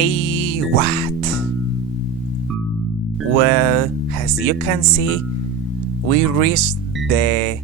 What? Well, as you can see, we reached the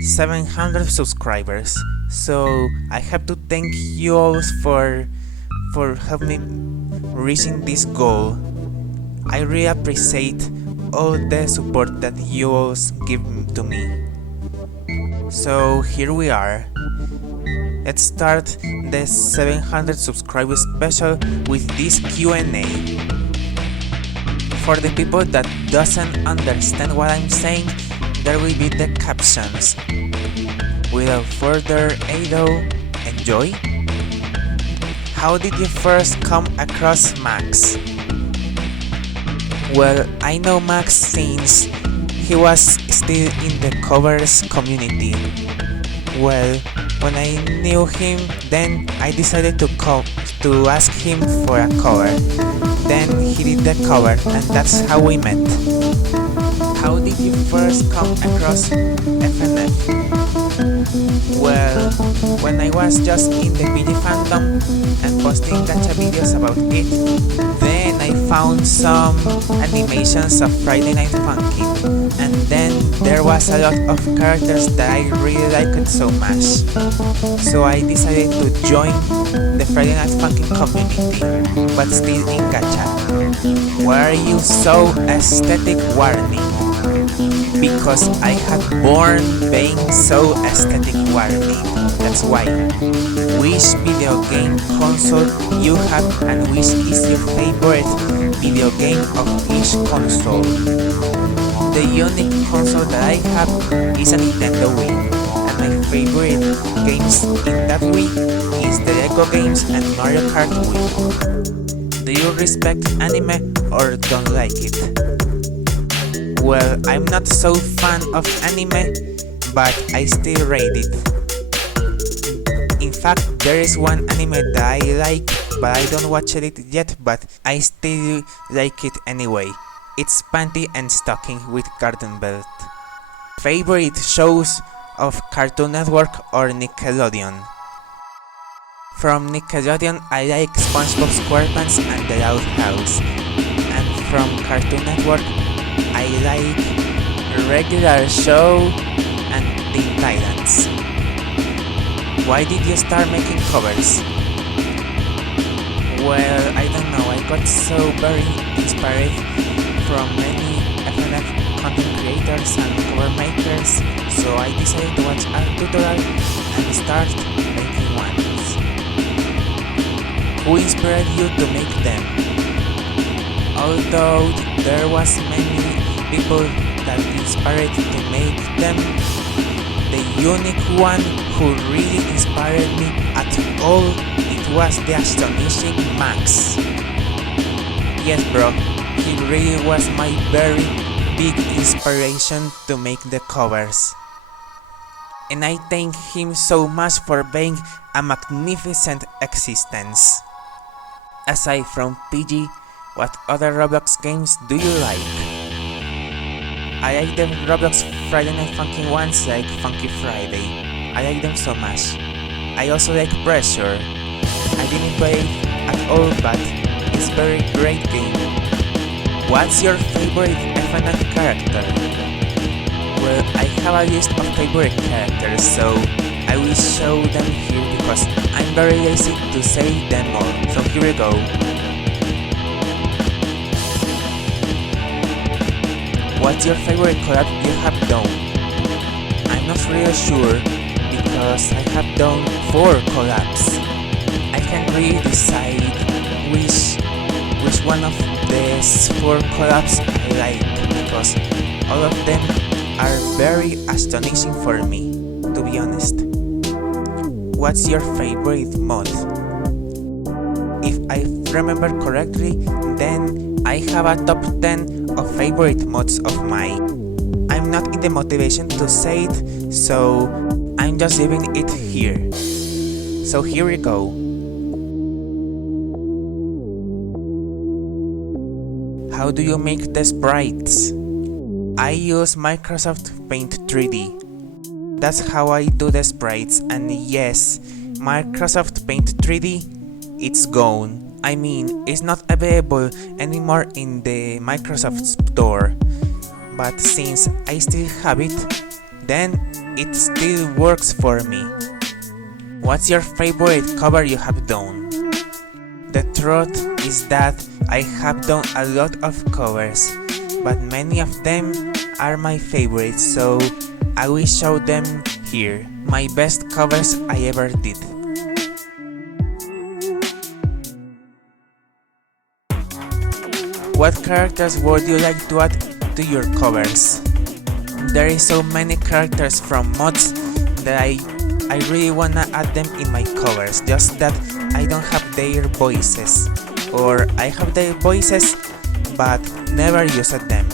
700 subscribers, so I have to thank you all for helping me reaching this goal. I really appreciate all the support that you all give to me. So here we are. Let's start the 700 subscribers special with this Q&A. For the people that doesn't understand what I'm saying, there will be the captions. Without further ado, enjoy! How did you first come across Max? Well, I know Max since he was still in the covers community. Well, when I knew him, then I decided to ask him for a cover. Then he did the cover, and that's how we met. How did you first come across FNF? Well, when I was just in the PG fandom and posting gacha videos about it, then I found some animations of Friday Night Funkin', and then there was a lot of characters that I really liked so much. So I decided to join the Friday Night Funkin' community, but still in gacha. Why are you so aesthetic warning? Because I had born being so aesthetic warning. That's why. Which video game console you have and which is your favorite video game of each console? The unique console that I have is a Nintendo Wii, and my favorite games in that Wii is the Lego games and Mario Kart Wii. Do you respect anime or don't like it? Well, I'm not so fan of anime, but I still rate it. In fact, there is one anime that I like, but I don't watch it yet, but I still like it anyway. It's Panty and Stocking with Garden Belt. Favorite shows of Cartoon Network or Nickelodeon? From Nickelodeon, I like SpongeBob SquarePants and The Loud House. And from Cartoon Network, I like Regular Show and Teen Titans. Why did you start making covers? Well, I don't know, I got so very inspired from many FNF content creators and cover makers, so I decided to watch a tutorial and start making ones. Who inspired you to make them? Although there was many people that inspired to make them, the unique one who really inspired me at all, it was the astonishing Max. Yes bro, he really was my very big inspiration to make the covers. And I thank him so much for being a magnificent existence. Aside from PG, what other Roblox games do you like? I like the Roblox Friday Night Funkin' ones like Funky Friday. I like them so much. I also like Pressure. I didn't play it at all, but it's a very great game. What's your favorite FNF character? Well, I have a list of favorite characters, so I will show them here because I'm very lazy to say them all. So here we go. What's your favorite collab you have done? I'm not really sure because I have done 4 collabs. I can't really decide which one of these 4 collabs I like because all of them are very astonishing for me, to be honest. What's your favorite mod? If I remember correctly, then I have a top 10 of favorite mods of mine. I'm not in the motivation to say it, so I'm just leaving it here. So here we go. How do you make the sprites? I use Microsoft Paint 3D. That's how I do the sprites, and yes, Microsoft Paint 3D, it's gone. I mean, it's not available anymore in the Microsoft Store, but since I still have it, then it still works for me. What's your favorite cover you have done? The truth is that I have done a lot of covers, but many of them are my favorites, so I will show them here. My best covers I ever did. What characters would you like to add to your covers? There is so many characters from mods that I really wanna add them in my covers, just that I don't have their voices, or I have their voices but never used them.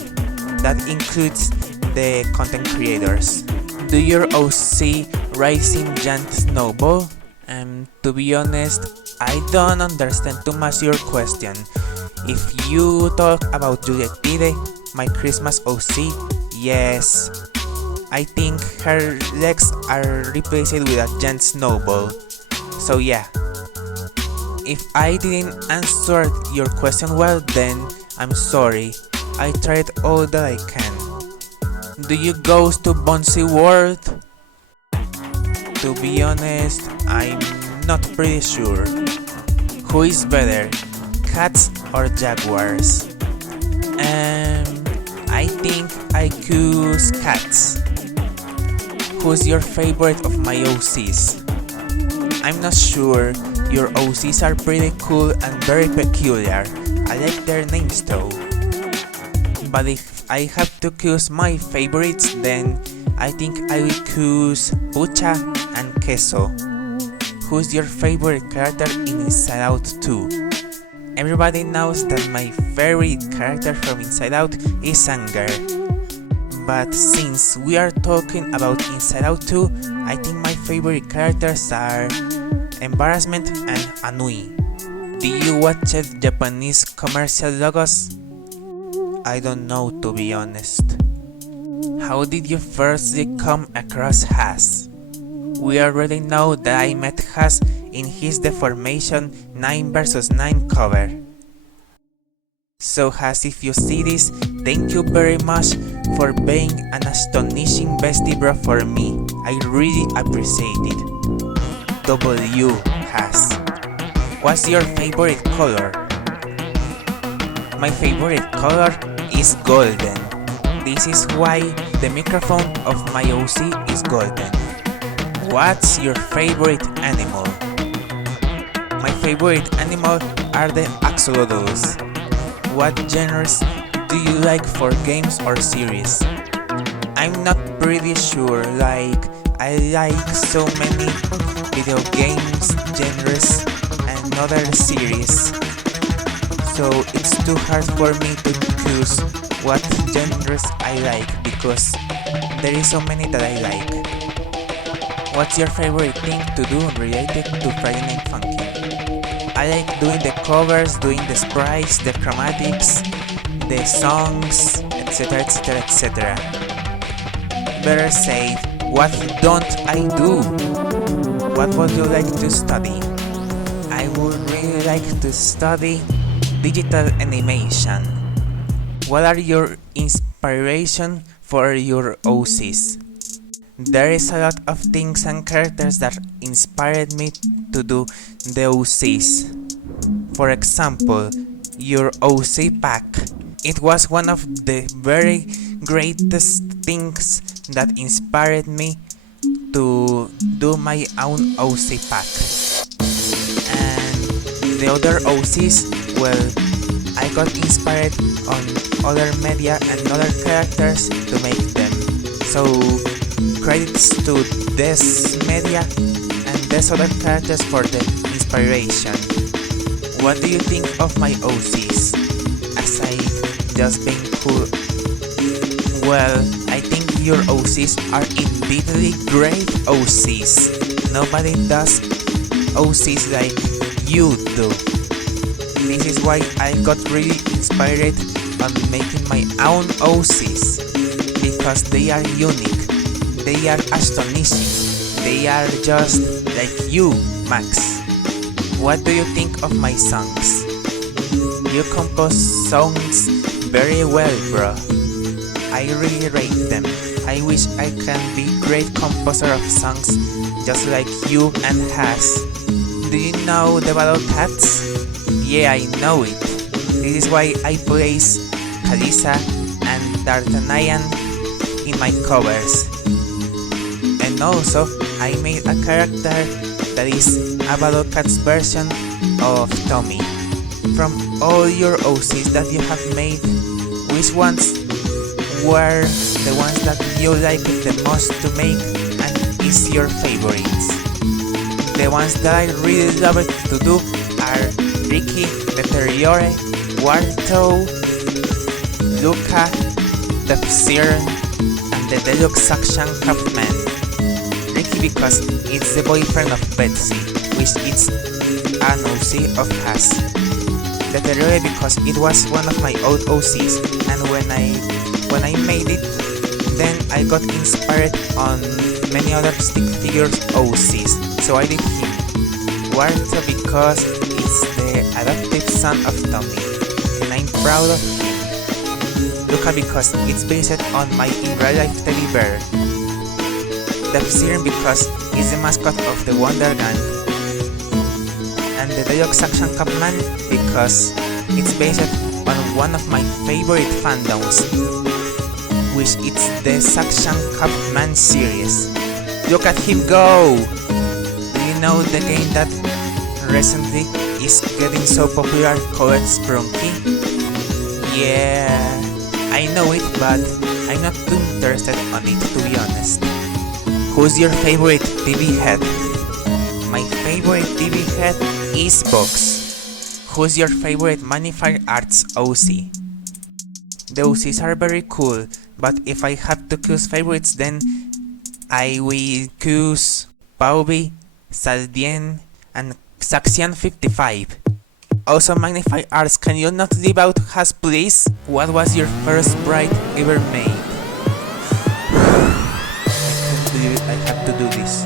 That includes the content creators. Do your OC Rising Giant Snowball? To be honest, I don't understand too much your question. If you talk about Juliet Pide, my Christmas OC, yes, I think her legs are replaced with a giant snowball. So yeah, if I didn't answer your question well, then I'm sorry. I tried all that I can. Do you go to Bouncy World? To be honest, I'm not pretty sure. Who is better, cats or jaguars? I think I choose cats. Who's your favorite of my OCs? I'm not sure. Your OCs are pretty cool and very peculiar. I like their names though. But if I have to choose my favorites, then I think I will choose Pucha and Queso. Who's your favorite character in Inside Out 2? Everybody knows that my favorite character from Inside Out is Anger. But since we are talking about Inside Out 2, I think my favorite characters are Embarrassment and Anui. Do you watch Japanese commercial logos? I don't know, to be honest. How did you firstly come across Has? We already know that I met Has in his Deformation 9 vs 9 cover. So Has, if you see this, thank you very much for being an astonishing bestie bro for me. I really appreciate it. W Has. What's your favorite color? My favorite color is golden. This is why the microphone of my OC is golden. What's your favorite animal? My favorite animal are the axolotls. What genres do you like for games or series? I'm not pretty sure, like I like so many video games, genres and other series. So it's too hard for me to choose what genres I like because there is so many that I like. What's your favorite thing to do related to Friday Night Funkin'? I like doing the covers, doing the sprites, the chromatics, the songs, etc, etc, etc. Better say, what don't I do? What would you like to study? I would really like to study digital animation. What are your inspiration for your OCs? There is a lot of things and characters that inspired me to do the OCs. For example, your OC pack. It was one of the very greatest things that inspired me to do my own OC pack. And the other OCs, well, I got inspired on other media and other characters to make them. So credits to this media and these other characters for the inspiration. What do you think of my OCs? Aside just being cool. Well, I think your OCs are indeedly great OCs. Nobody does OCs like you do. This is why I got really inspired on making my own OCs, because they are unique, they are astonishing, they are just like you, Max. What do you think of my songs? You compose songs very well, bro. I really rate them. I wish I can be great composer of songs just like you and Has. Do you know the Battle Cats? Yeah, I know it. This is why I place Kalisa and D'Artagnan in my covers. And also, I made a character that is a Battle Cats version of Thommy. From all your OCs that you have made, which ones were the ones that you like the most to make and is your favorites? The ones that I really love to do are Ricky, Deteriore, Warto, Luca, the Serum, and the Deluxe Suction Capman. Ricky because it's the boyfriend of Betsy, which is an OC of Has. Deteriore because it was one of my old OCs, and when I made it, then I got inspired on many other stick figures OCs, so I did him. Warto because it's the adoptive son of Thommy, and I'm proud of him. Luca because it's based on my in real life teddy bear. The Serum because it's the mascot of the Wonder Gang. And the Deluxe Suction Capman because it's based on one of my favorite fandoms, which is the Suction Capman series. Look at him go! Do you know the game that recently is getting so popular called Sprunky? Yeah, I know it, but I'm not too interested on it, to be honest. Who's your favorite TV head? My favorite TV head is Box. Who's your favorite Magnifier Arts OC? The OCs are very cool, but if I have to choose favorites, then I will choose Paubi, Saldien, and Saxian55. Also, Magnify Arts, can you not leave out Has, please? What was your first sprite ever made? I can't believe I had to do this.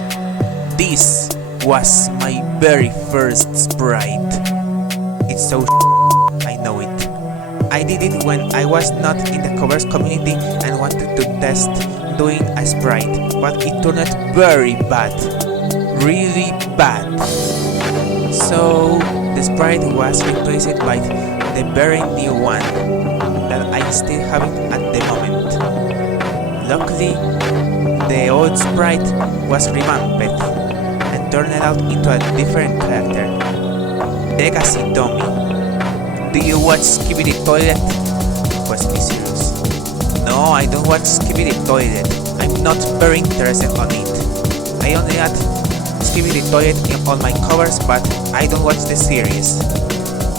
This was my very first sprite. It's so I know it. I did it when I was not in the covers community and wanted to test doing a sprite, but it turned out very bad. Really bad. So the sprite was replaced by the very new one that I still have it at the moment. Luckily, the old sprite was revamped and turned out into a different character. Legacy Thommy. Do you watch Skibidi Toilet? Was me serious. No, I don't watch Skibidi Toilet. I'm not very interested on it. I only add Skibidi Toilet on my covers, but I don't watch the series.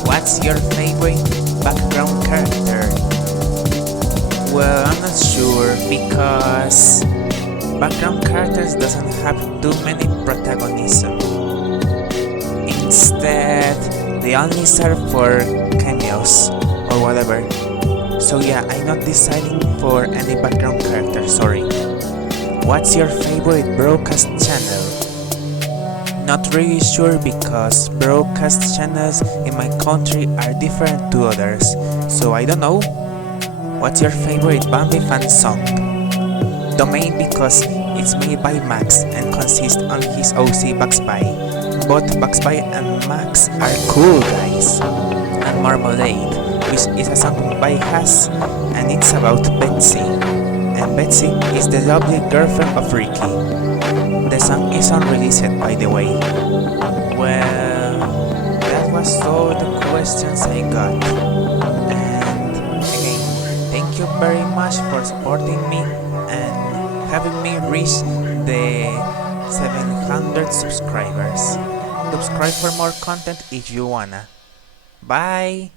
What's your favorite background character? Well, I'm not sure because background characters doesn't have too many protagonism. Instead, they only serve for cameos or whatever. So yeah, I'm not deciding for any background character, sorry. What's your favorite broadcast channel? Not really sure because broadcast channels in my country are different to others, so I don't know. What's your favorite Bambi fan song? Domain because it's made by Max and consists on his OC Bugsby. Both Bugsby and Max are cool guys. And Marmalade, which is a song by Has, and it's about Betsy. And Betsy is the lovely girlfriend of Ricky. The song is unreleased by the way. Well, that was all the questions I got. And again, thank you very much for supporting me and having me reach the 700 subscribers. Subscribe for more content if you wanna. Bye!